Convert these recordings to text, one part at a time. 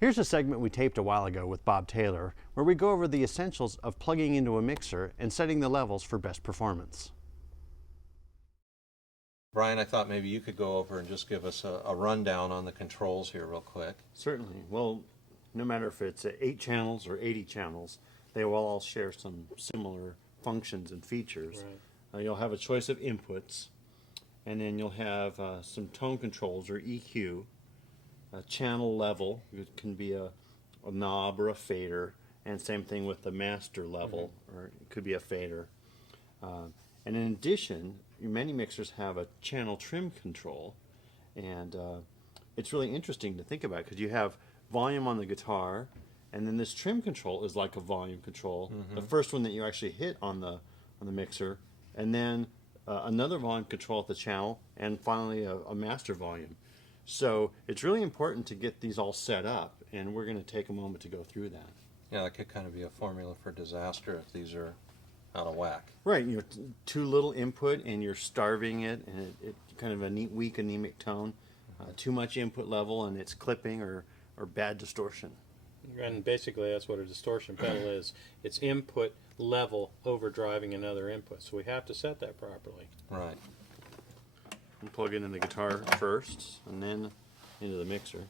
Here's a segment we taped a while ago with Bob Taylor, where we go over the essentials of plugging into a mixer and setting the levels for best performance. Brian, I thought maybe you could go over and just give us a rundown on the controls here real quick. Certainly. Well, no matter if it's 8 channels or 80 channels, they will all share some similar functions and features. Right. You'll have a choice of inputs, and then you'll have some tone controls or EQ, a channel level. It can be a knob or a fader, and same thing with the master level, or it could be a fader. And in addition, many mixers have a channel trim control, and it's really interesting to think about because you have volume on the guitar, and then this trim control is like a volume control. The first one that you actually hit on the mixer, and then another volume control at the channel, and finally a master volume. So it's really important to get these all set up, and we're going to take a moment to go through that. Yeah, that could kind of be a formula for disaster if these are out of whack. Right, too little input and you're starving it, and it kind of a weak anemic tone. Too much input level and it's clipping or bad distortion. And basically that's what a distortion pedal is. It's input level overdriving another input. So we have to set that properly. Right. And plug it in the guitar first and then into the mixer.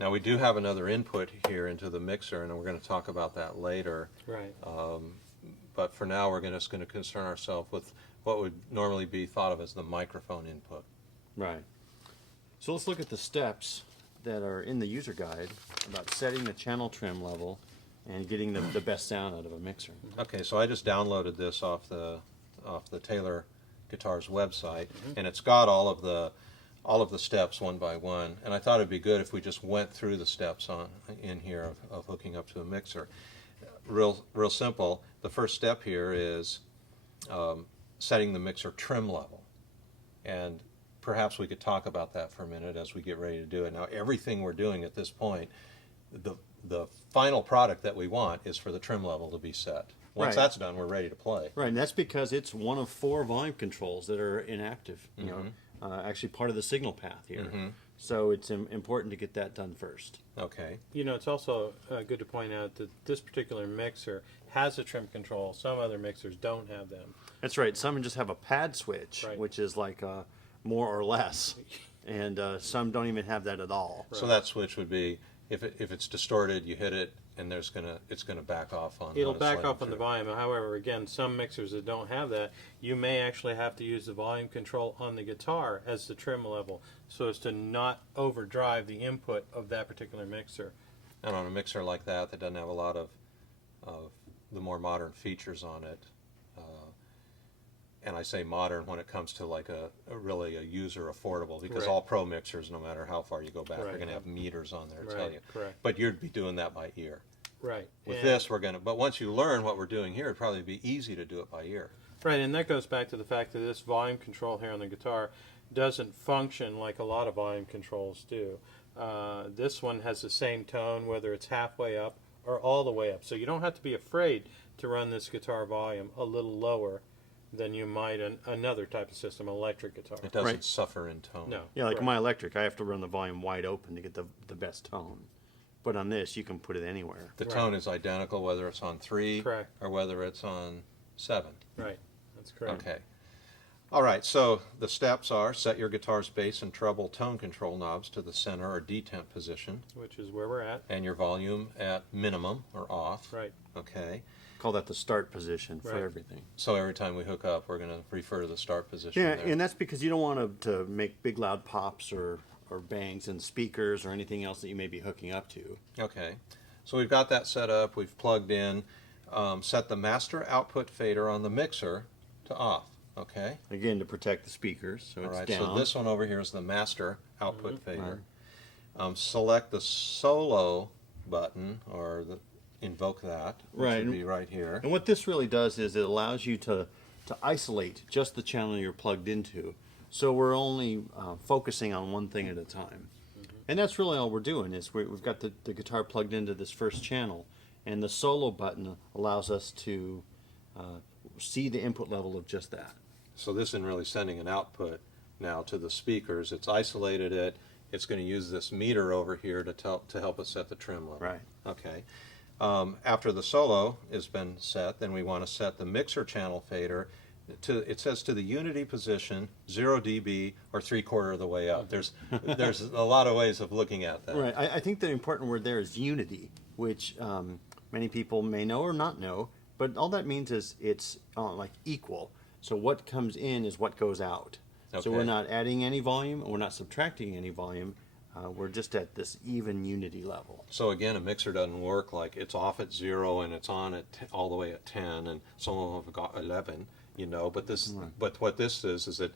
Now we do have another input here into the mixer, and we're going to talk about that later. Right. But for now we're just going to concern ourselves with what would normally be thought of as the microphone input. Right. So let's look at the steps that are in the user guide about setting the channel trim level and getting the best sound out of a mixer. Okay, so I just downloaded this off the Taylor Guitars website, and it's got all of the steps one by one. And I thought it'd be good if we just went through the steps in here of hooking up to a mixer. Real simple. The first step here is setting the mixer trim level, and perhaps we could talk about that for a minute as we get ready to do it. Now, everything we're doing at this point, the final product that we want is for the trim level to be set. Once that's done, we're ready to play. Right, and that's because it's one of 4 volume controls that are inactive. You know, actually part of the signal path here. So it's important to get that done first. Okay. You know, it's also good to point out that this particular mixer has a trim control. Some other mixers don't have them. That's right. Some just have a pad switch, which is like more or less, and some don't even have that at all. Right. So that switch would be if it's distorted, you hit it, and it's gonna back off on. It'll back off on the volume. However, again, some mixers that don't have that, you may actually have to use the volume control on the guitar as the trim level, so as to not overdrive the input of that particular mixer. And on a mixer like that doesn't have a lot of the more modern features on it, and I say modern when it comes to like a really a user affordable, because all pro mixers, no matter how far you go back, are going to have meters on there to tell you. Correct. But you'd be doing that by ear. Right. With this, but once you learn what we're doing here, it'd probably be easy to do it by ear. Right, and that goes back to the fact that this volume control here on the guitar doesn't function like a lot of volume controls do. This one has the same tone whether it's halfway up or all the way up. So you don't have to be afraid to run this guitar volume a little lower than you might another type of system, electric guitar. It doesn't suffer in tone. No. Yeah, like my electric, I have to run the volume wide open to get the best tone. But on this, you can put it anywhere. The tone is identical whether it's on 3 Correct. or whether it's on 7. Right, that's correct. Okay. All right, so the steps are set your guitar's bass and treble tone control knobs to the center or detemp position. Which is where we're at. And your volume at minimum or off. Right. Okay. Call that the start position for everything. So every time we hook up, we're going to refer to the start position. Yeah, there. and that's because you don't want to make big loud pops or bangs in speakers or anything else that you may be hooking up to. Okay. So we've got that set up. We've plugged in. Set the master output fader on the mixer to off. Okay. Again, to protect the speakers, so it's down. So this one over here is the master output fader. Select the solo button, or invoke that, which would be right here. And what this really does is it allows you to isolate just the channel you're plugged into. So we're only focusing on one thing at a time. And that's really all we're doing is we've got the guitar plugged into this first channel, and the solo button allows us to see the input level of just that. So this isn't really sending an output now to the speakers. It's isolated it, it's going to use this meter over here to help us set the trim level. Right. Okay. After the solo has been set, then we want to set the mixer channel fader to, it says to the unity position, 0 dB or 3/4 of the way up. There's a lot of ways of looking at that. Right. I think the important word there is unity, which many people may know or not know, but all that means is it's like equal. So what comes in is what goes out. So Okay. we're not adding any volume, and we're not subtracting any volume. We're just at this even unity level. So again, a mixer doesn't work like it's off at 0 and it's on at all the way at 10, and some of them have got 11, you know. But this, but what this is that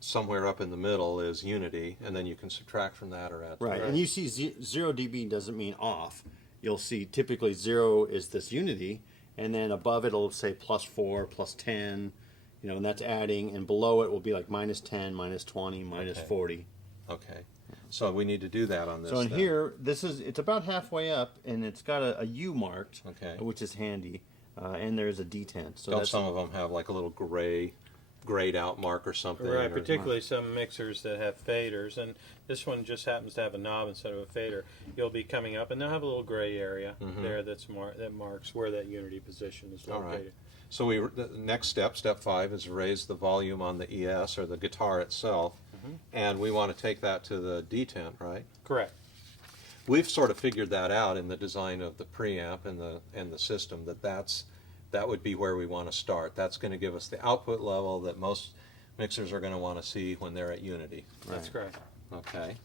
somewhere up in the middle is unity, and then you can subtract from that or add. Right. To And you see 0 dB doesn't mean off. You'll see typically 0 is this unity, and then above it it'll say +4, +10, you know, and that's adding, and below it will be like -10, -20, -40. Okay. So we need to do that on this. So in then. here, it's about halfway up, and it's got a U marked, Okay. which is handy, and there's a detent. So Don't that's some of them have like a little grayed out mark or something? Right, or- particularly some mixers that have faders, and this one just happens to have a knob instead of a fader. You'll be coming up, and they'll have a little gray area there that marks where that unity position is All right. located. So the next step, step 5, is raise the volume on the ES or the guitar itself, and we want to take that to the detent, right? Correct. We've sort of figured that out in the design of the preamp and the system that would be where we want to start. That's going to give us the output level that most mixers are going to want to see when they're at unity. That's correct. Okay.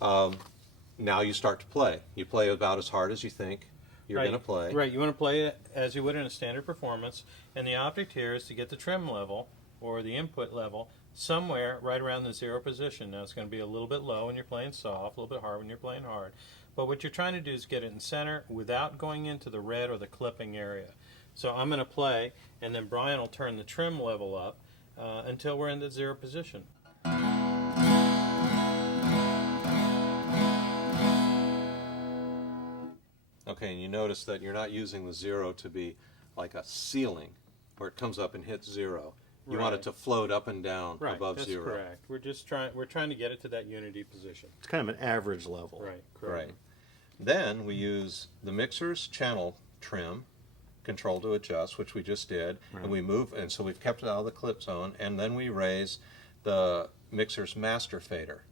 Now you start to play. You play about as hard as you think you're Right. going to play. Right, you want to play it as you would in a standard performance, and the object here is to get the trim level, or the input level, somewhere right around the 0 position. Now it's going to be a little bit low when you're playing soft, a little bit hard when you're playing hard. But what you're trying to do is get it in center without going into the red or the clipping area. So I'm going to play, and then Brian will turn the trim level up until we're in the 0 position. Okay, and you notice that you're not using the 0 to be like a ceiling where it comes up and hits 0. You want it Right. to float up and down Right, above that's 0. correct. We're trying to get it to that unity position. it's kind of an average level. Right, correct. Right. Then we use the mixer's channel trim control to adjust, which we just did, and we move, and so we've kept it out of the clip zone, and then we raise the mixer's master fader.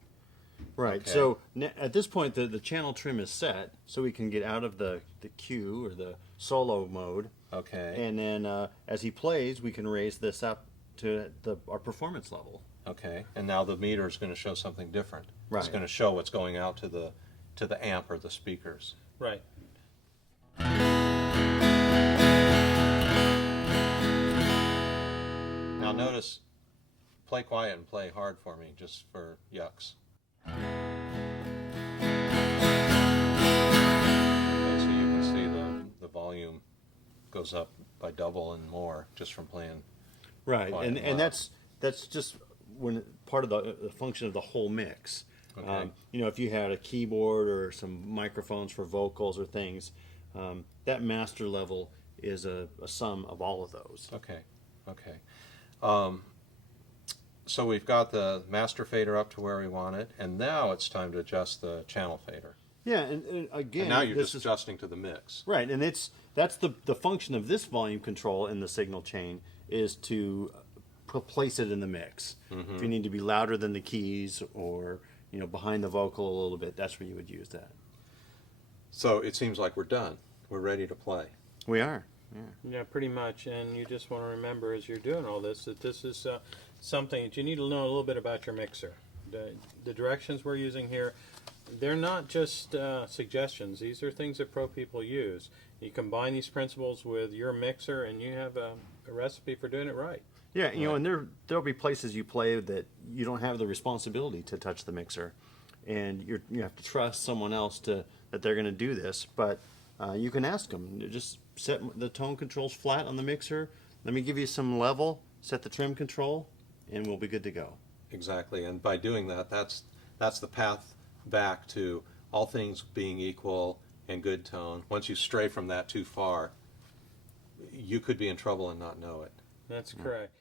Right. Okay. So at this point, the channel trim is set, so we can get out of the Q or the solo mode. Okay. And then as he plays, we can raise this up to our performance level. Okay. And now the meter is going to show something different. It's Right. going to show what's going out to the amp or the speakers. Right. Now notice, play quiet and play hard for me, just for yucks. Okay, so you can see the volume goes up by double and more just from playing. Right. Quiet And and loud. that's just when part of the function of the whole mix. Okay. You know, if you had a keyboard or some microphones for vocals or things, that master level is a sum of all of those. Okay, okay. So we've got the master fader up to where we want it, and now it's time to adjust the channel fader. Yeah, and again, And now you're this just is adjusting to the mix. right, and that's the function of this volume control in the signal chain is to place it in the mix. If you need to be louder than the keys or behind the vocal a little bit, that's where you would use that. So it seems like we're done. We're ready to play. We are. Yeah, pretty much. And you just want to remember as you're doing all this that this is something that you need to know a little bit about your mixer. The directions we're using here, they're not just suggestions. These are things that pro people use. You combine these principles with your mixer and you have a recipe for doing it right. Yeah, and there'll be places you play that you don't have the responsibility to touch the mixer, and you have to trust someone else that they're going to do this. But you can ask them, just set the tone controls flat on the mixer. Let me give you some level. Set the trim control, and we'll be good to go. Exactly, and by doing that, that's the path back to all things being equal and good tone. Once you stray from that too far, you could be in trouble and not know it. That's correct.